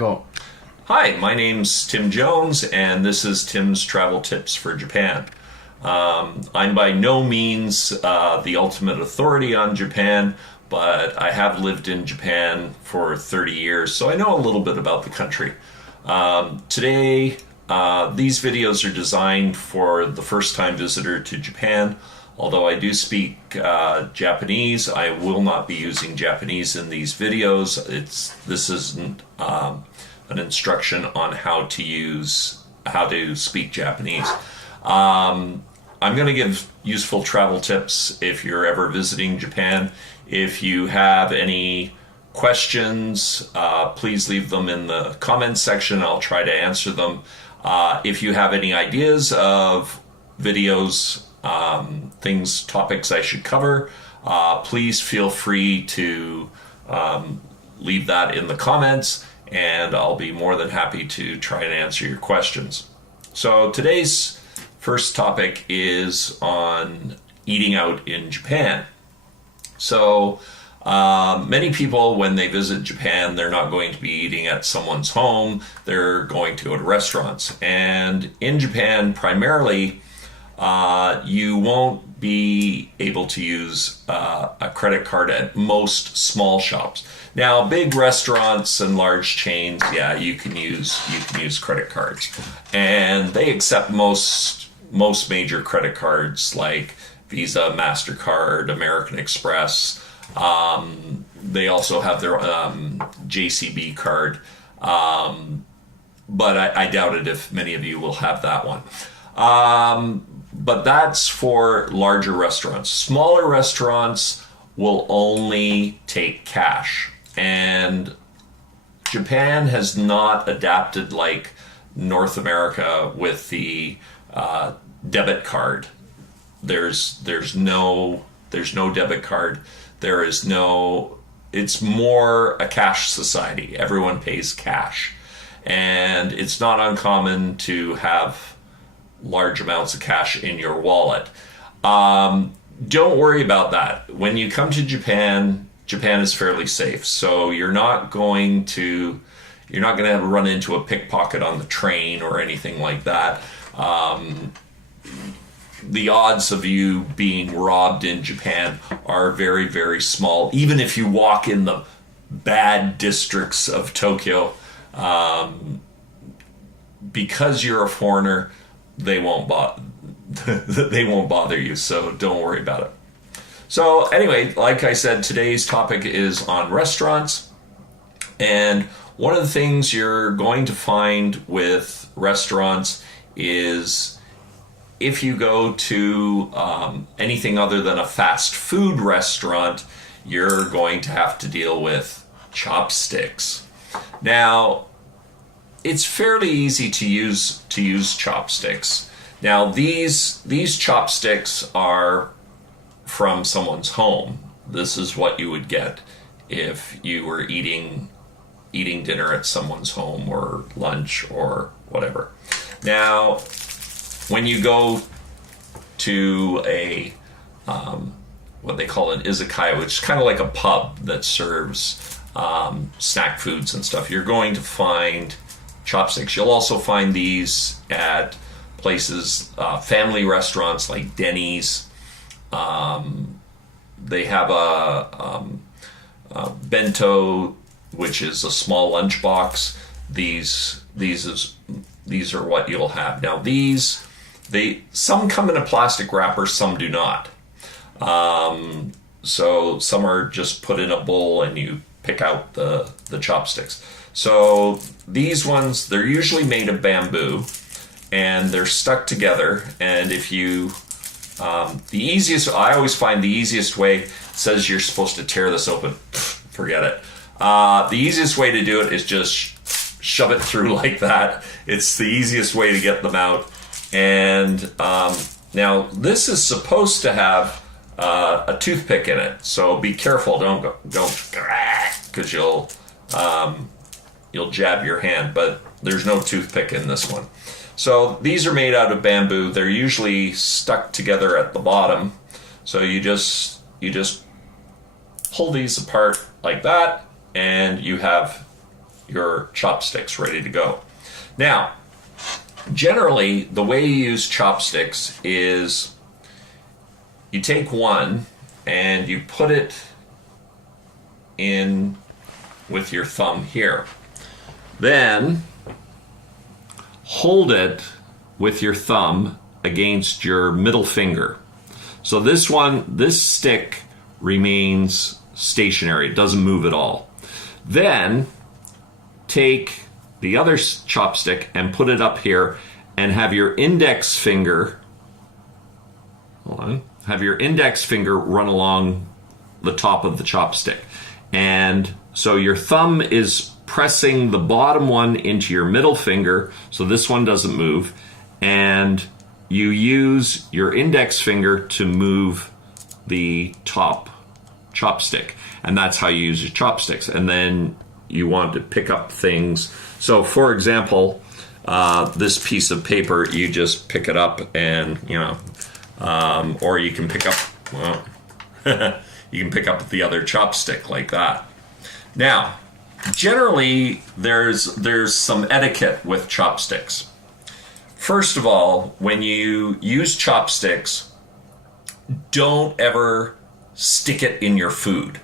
Go. Hi, my name's Tim Jones, and this is Tim's Travel Tips for Japan. I'm by no means the ultimate authority on Japan, but I have lived in Japan for 30 years, so I know a little bit about the country. Today, these videos are designed for the first-time visitor to Japan. Although I do speak Japanese, I will not be using Japanese in these videos. This isn't an instruction on how to speak Japanese. I'm going to give useful travel tips if you're ever visiting Japan. If you have any questions, please leave them in the comments section. I'll try to answer them. If you have any ideas of videos, topics I should cover, please feel free to leave that in the comments, and I'll be more than happy to try and answer your questions. So today's first topic is on eating out in Japan. So many people, when they visit Japan, they're not going to be eating at someone's home. They're going to go to restaurants. And in Japan, primarily, you won't be able to use a credit card at most small shops. Now, big restaurants and large chains, yeah, you can use credit cards, and they accept most major credit cards like Visa, MasterCard, American Express. They also have their JCB card, but I doubt it if many of you will have that one. But that's for larger restaurants. Smaller restaurants will only take cash. And Japan has not adapted like North America with the debit card. There's no debit card. It's more a cash society. Everyone pays cash. And it's not uncommon to have large amounts of cash in your wallet. Don't worry about that. When you come to Japan is fairly safe. So you're not going to run into a pickpocket on the train or anything like that. The odds of you being robbed in Japan are very, very small. Even if you walk in the bad districts of Tokyo, because you're a foreigner, they won't bother you, so don't worry about it. So anyway, like I said, today's topic is on restaurants, and one of the things you're going to find with restaurants is if you go to anything other than a fast food restaurant, you're going to have to deal with chopsticks. Now, it's fairly easy to use chopsticks. Now, these chopsticks are from someone's home. This is what you would get if you were eating dinner at someone's home or lunch or whatever. Now, when you go to a what they call an izakaya, which is kind of like a pub that serves snack foods and stuff, you're going to find chopsticks. You'll also find these at places, family restaurants like Denny's. They have a bento, which is a small lunchbox. These are what you'll have. Now some come in a plastic wrapper, some do not. So some are just put in a bowl and you pick out the chopsticks. So these ones, they're usually made of bamboo and they're stuck together. And if you, I always find the easiest way, it says you're supposed to tear this open. Forget it. The easiest way to do it is just shove it through like that. It's the easiest way to get them out. And now this is supposed to have a toothpick in it, so be careful. Don't go because you'll jab your hand. But there's no toothpick in this one. So these are made out of bamboo. They're usually stuck together at the bottom. So you just pull these apart like that, and you have your chopsticks ready to go. Now, generally, the way you use chopsticks is you take one and you put it in with your thumb here. Then hold it with your thumb against your middle finger. So this stick remains stationary. It doesn't move at all. Then take the other chopstick and put it up here and have your index finger, have your index finger run along the top of the chopstick. And so your thumb is pressing the bottom one into your middle finger, so this one doesn't move, and you use your index finger to move the top chopstick. And that's how you use your chopsticks. And then you want to pick up things. So for example, this piece of paper, you just pick it up and, or you can pick up, you can pick up the other chopstick like that. Now, generally, there's some etiquette with chopsticks. First of all, when you use chopsticks, don't ever stick it in your food.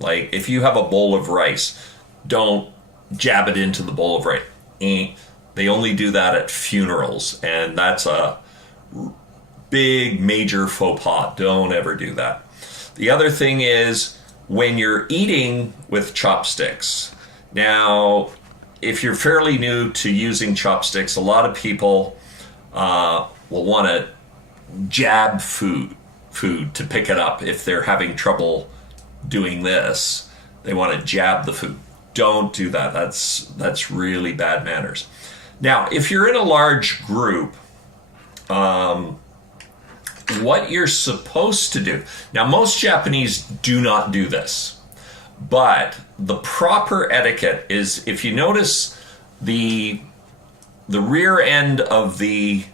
Like, if you have a bowl of rice, don't jab it into the bowl of rice. They only do that at funerals, and that's a big, major faux pas. Don't ever do that. The other thing is, when you're eating with chopsticks, now, if you're fairly new to using chopsticks, a lot of people will want to jab food to pick it up. If they're having trouble doing this, they want to jab the food. Don't do that. That's really bad manners. Now, if you're in a large group, what you're supposed to do. Now, most Japanese do not do this, but the proper etiquette is, if you notice the rear end of the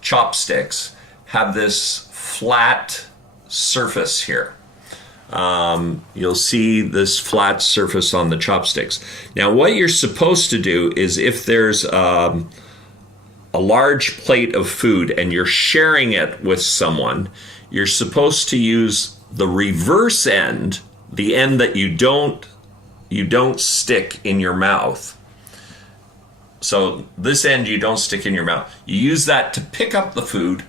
chopsticks have this flat surface here. You'll see this flat surface on the chopsticks. Now, what you're supposed to do is, if there's a large plate of food and you're sharing it with someone, you're supposed to use the reverse end, the end that you don't stick in your mouth. So this end you don't stick in your mouth. You use that to pick up the food,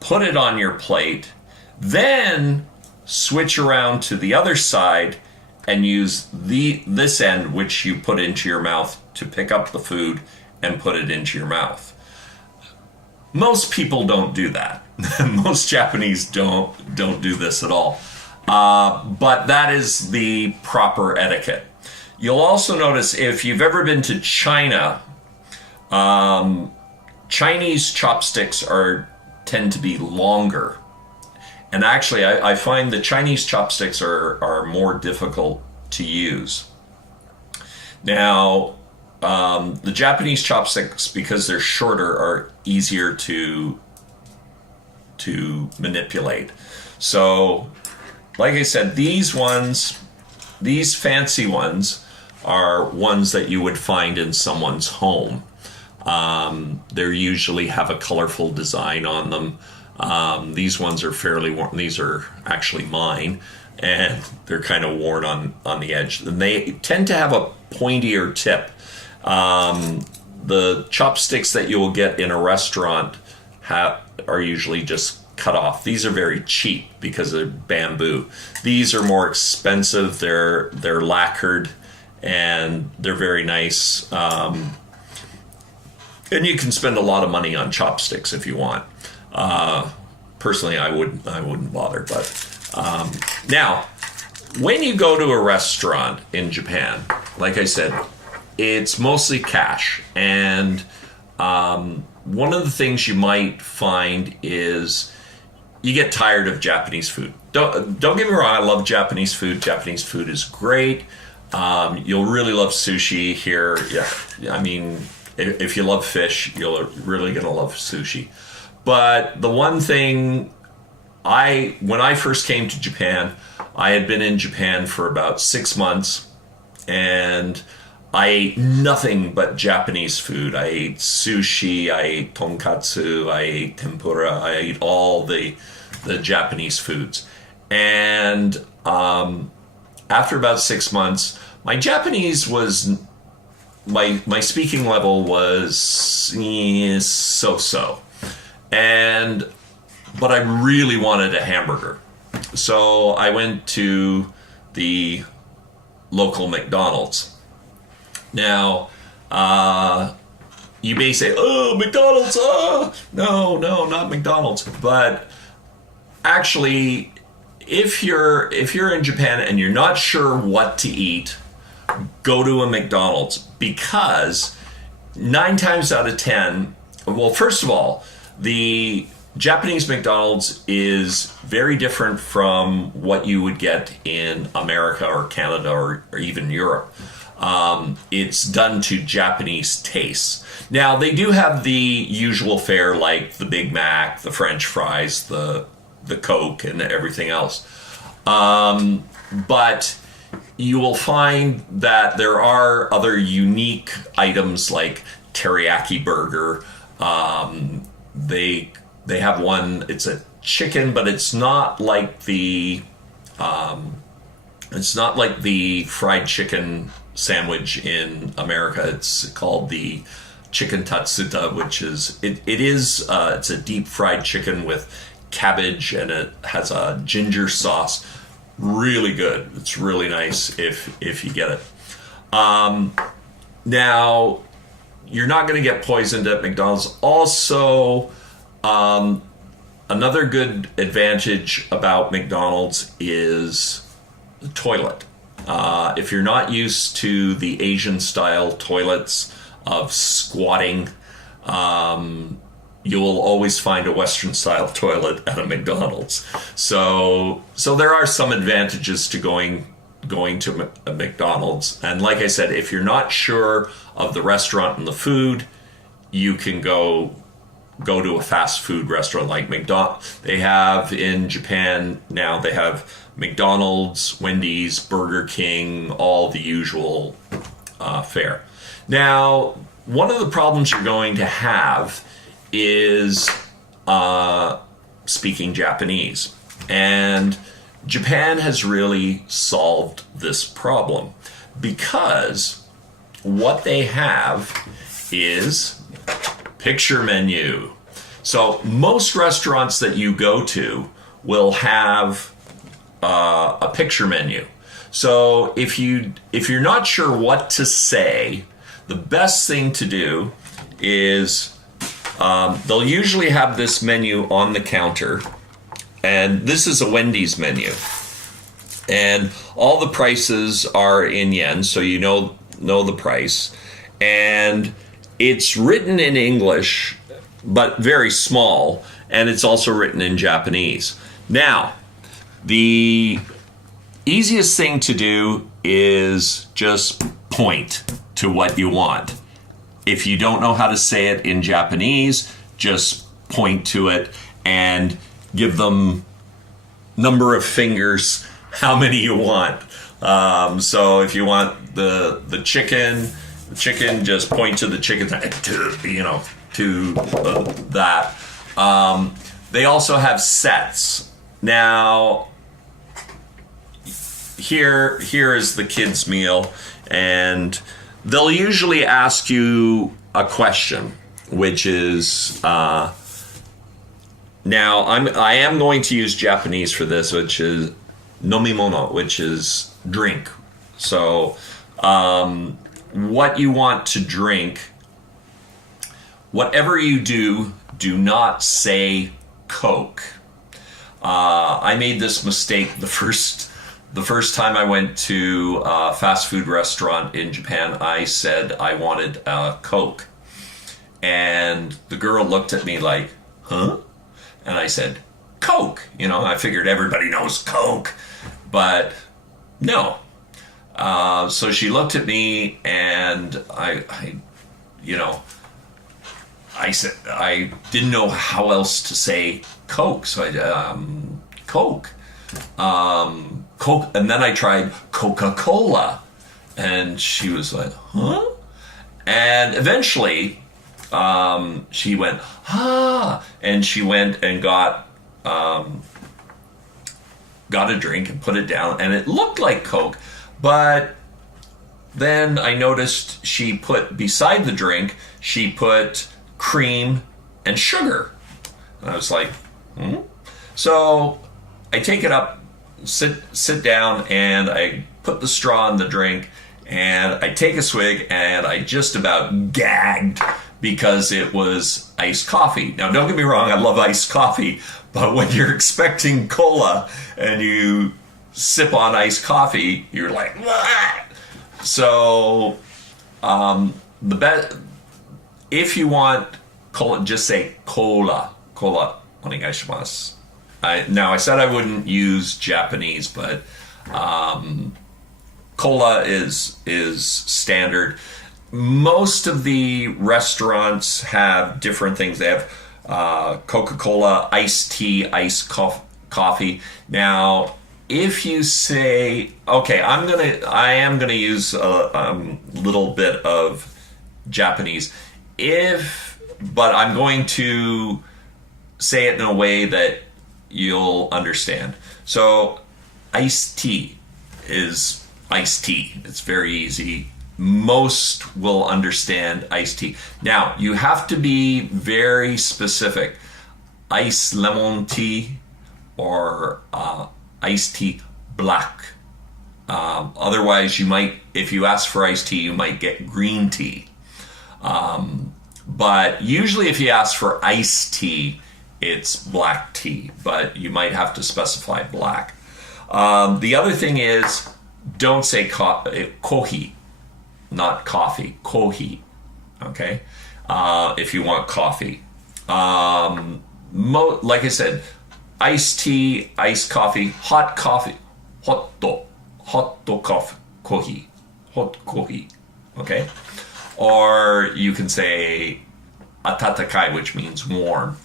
put it on your plate, then switch around to the other side and use this end, which you put into your mouth, to pick up the food and put it into your mouth. Most people don't do that. Most Japanese don't do this at all. But that is the proper etiquette. You'll also notice, if you've ever been to China, Chinese chopsticks tend to be longer. And actually, I find the Chinese chopsticks are more difficult to use. Now, the Japanese chopsticks, because they're shorter, are easier to manipulate. So, like I said, these fancy ones are ones that you would find in someone's home. They usually have a colorful design on them. These ones are fairly worn. These are actually mine, and they're kind of worn on the edge. And they tend to have a pointier tip. The chopsticks that you will get in a restaurant are usually just cut off. These are very cheap because they're bamboo. These are more expensive. They're lacquered, and they're very nice. And you can spend a lot of money on chopsticks if you want. Personally, I wouldn't bother. But now, when you go to a restaurant in Japan, like I said, it's mostly cash. And one of the things you might find is you get tired of Japanese food. Don't get me wrong, I love Japanese food. Japanese food is great. You'll really love sushi here. Yeah, I mean, if you love fish, you're really going to love sushi. But the one thing, when I first came to Japan, I had been in Japan for about 6 months, and I ate nothing but Japanese food. I ate sushi, I ate tonkatsu, I ate tempura, I ate all the Japanese foods. And after about 6 months, my Japanese was, my speaking level was so-so. But I really wanted a hamburger. So I went to the local McDonald's. Now, you may say, oh, McDonald's, no, not McDonald's. But actually, if you're in Japan and you're not sure what to eat, go to a McDonald's, because 9 times out of 10, well, first of all, the Japanese McDonald's is very different from what you would get in America or Canada or even Europe. It's done to Japanese tastes. Now, they do have the usual fare like the Big Mac, the French fries, the Coke, and everything else. But you will find that there are other unique items like teriyaki burger. They have one, it's a chicken, but it's not like the fried chicken sandwich in America. It's called the chicken tatsuta, which is it's a deep fried chicken with cabbage, and it has a ginger sauce. Really good. It's really nice if you get it. Now, you're not going to get poisoned at McDonald's. Also, another good advantage about McDonald's is the toilet. If you're not used to the Asian style toilets of squatting, you will always find a Western style toilet at a McDonald's. So there are some advantages to going to a McDonald's. And like I said, if you're not sure of the restaurant and the food, you can go to a fast food restaurant like McDonald's. They have in Japan now, they have McDonald's, Wendy's, Burger King, all the usual fare. Now, one of the problems you're going to have is speaking Japanese. And Japan has really solved this problem, because what they have is picture menu. So most restaurants that you go to will have a picture menu. So if you're not sure what to say, the best thing to do is they'll usually have this menu on the counter, and this is a Wendy's menu, and all the prices are in yen, so you know the price, and it's written in English but very small, and it's also written in Japanese. Now, the easiest thing to do is just point to what you want. If you don't know how to say it in Japanese, just point to it and give them number of fingers, how many you want. So if you want the chicken, just point to the chicken, to that. They also have sets. Now, here is the kids' meal, and they'll usually ask you a question, which is now I am going to use Japanese for this, which is nomimono, which is drink. So what you want to drink, whatever you do not say Coke. I made this mistake the first time I went to a fast food restaurant in Japan. I said I wanted a Coke, and the girl looked at me like, huh? And I said, Coke. I figured everybody knows Coke, but no. So she looked at me, and I said I didn't know how else to say Coke, so I Coke. Coke, and then I tried Coca-Cola, And she was like, huh? And eventually, she went, and she went and got a drink and put it down, and it looked like Coke, but then I noticed she put, beside the drink, she put cream and sugar. And I was like, So I take it up, sit down, and I put the straw in the drink, and I take a swig, and I just about gagged because it was iced coffee. Now, don't get me wrong, I love iced coffee, but when you're expecting cola and you sip on iced coffee, you're like, "Wah!" So, if you want cola, just say cola. Cola, onegaishimasu. Now, I said I wouldn't use Japanese, but cola is standard. Most of the restaurants have different things. They have Coca-Cola, iced tea, iced coffee. Now, if you say, okay, I am gonna use a little bit of Japanese, but I'm going to say it in a way that you'll understand. So, iced tea is iced tea. It's very easy. Most will understand iced tea. Now, you have to be very specific. Iced lemon tea or iced tea black. Otherwise, you might, if you ask for iced tea, you might get green tea. But usually if you ask for iced tea, it's black tea, but you might have to specify black. The other thing is, don't say kohi, not coffee, kohi, okay? If you want coffee. Like I said, iced tea, iced coffee, hot coffee, hot coffee, hot coffee, okay? Or you can say atatakai, which means warm.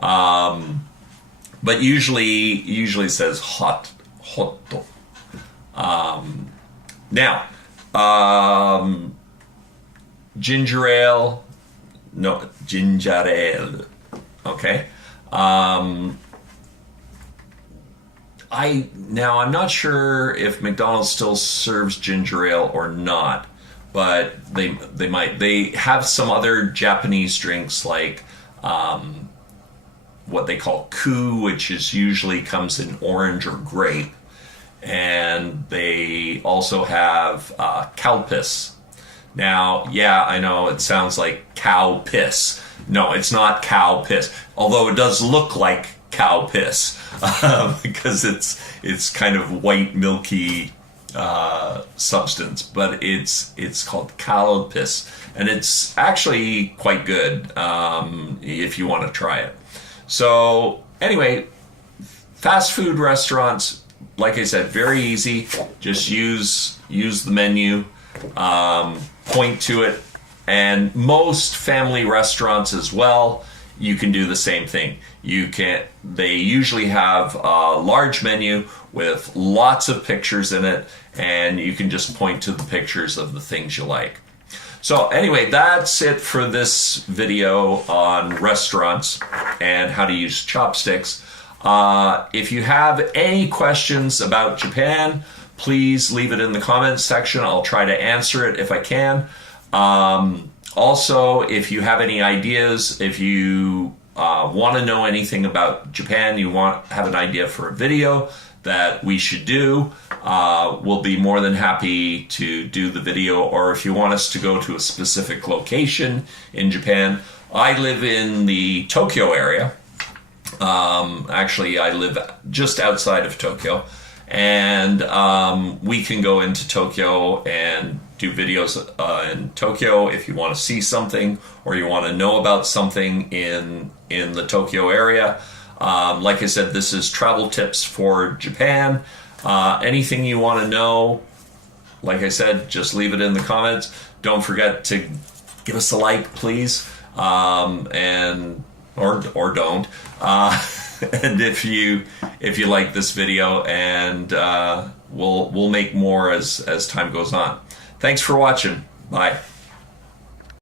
But usually it says hot. Now, ginger ale, okay? I'm not sure if McDonald's still serves ginger ale or not, but they might. They have some other Japanese drinks like what they call ku, which is usually comes in orange or grape, and they also have cow piss. Now, yeah, I know it sounds like cow piss. No, it's not cow piss, although it does look like cow piss because it's kind of white milky substance, but it's called cow piss, and it's actually quite good if you want to try it. So anyway, fast food restaurants, like I said, very easy. Just use the menu, point to it, and most family restaurants as well, you can do the same thing. They usually have a large menu with lots of pictures in it, and you can just point to the pictures of the things you like. So anyway, that's it for this video on restaurants and how to use chopsticks. If you have any questions about Japan, please leave it in the comments section. I'll try to answer it if I can. Also, if you have any ideas, if you want to know anything about Japan, have an idea for a video that we should do, we'll be more than happy to do the video. Or if you want us to go to a specific location in Japan, I live in the Tokyo area. Actually, I live just outside of Tokyo, and we can go into Tokyo and do videos in Tokyo if you want to see something or you want to know about something in the Tokyo area. Like I said, this is travel tips for Japan. Anything you want to know, like I said, just leave it in the comments. Don't forget to give us a like, please, and or don't. And if you like this video, and we'll make more as time goes on. Thanks for watching. Bye.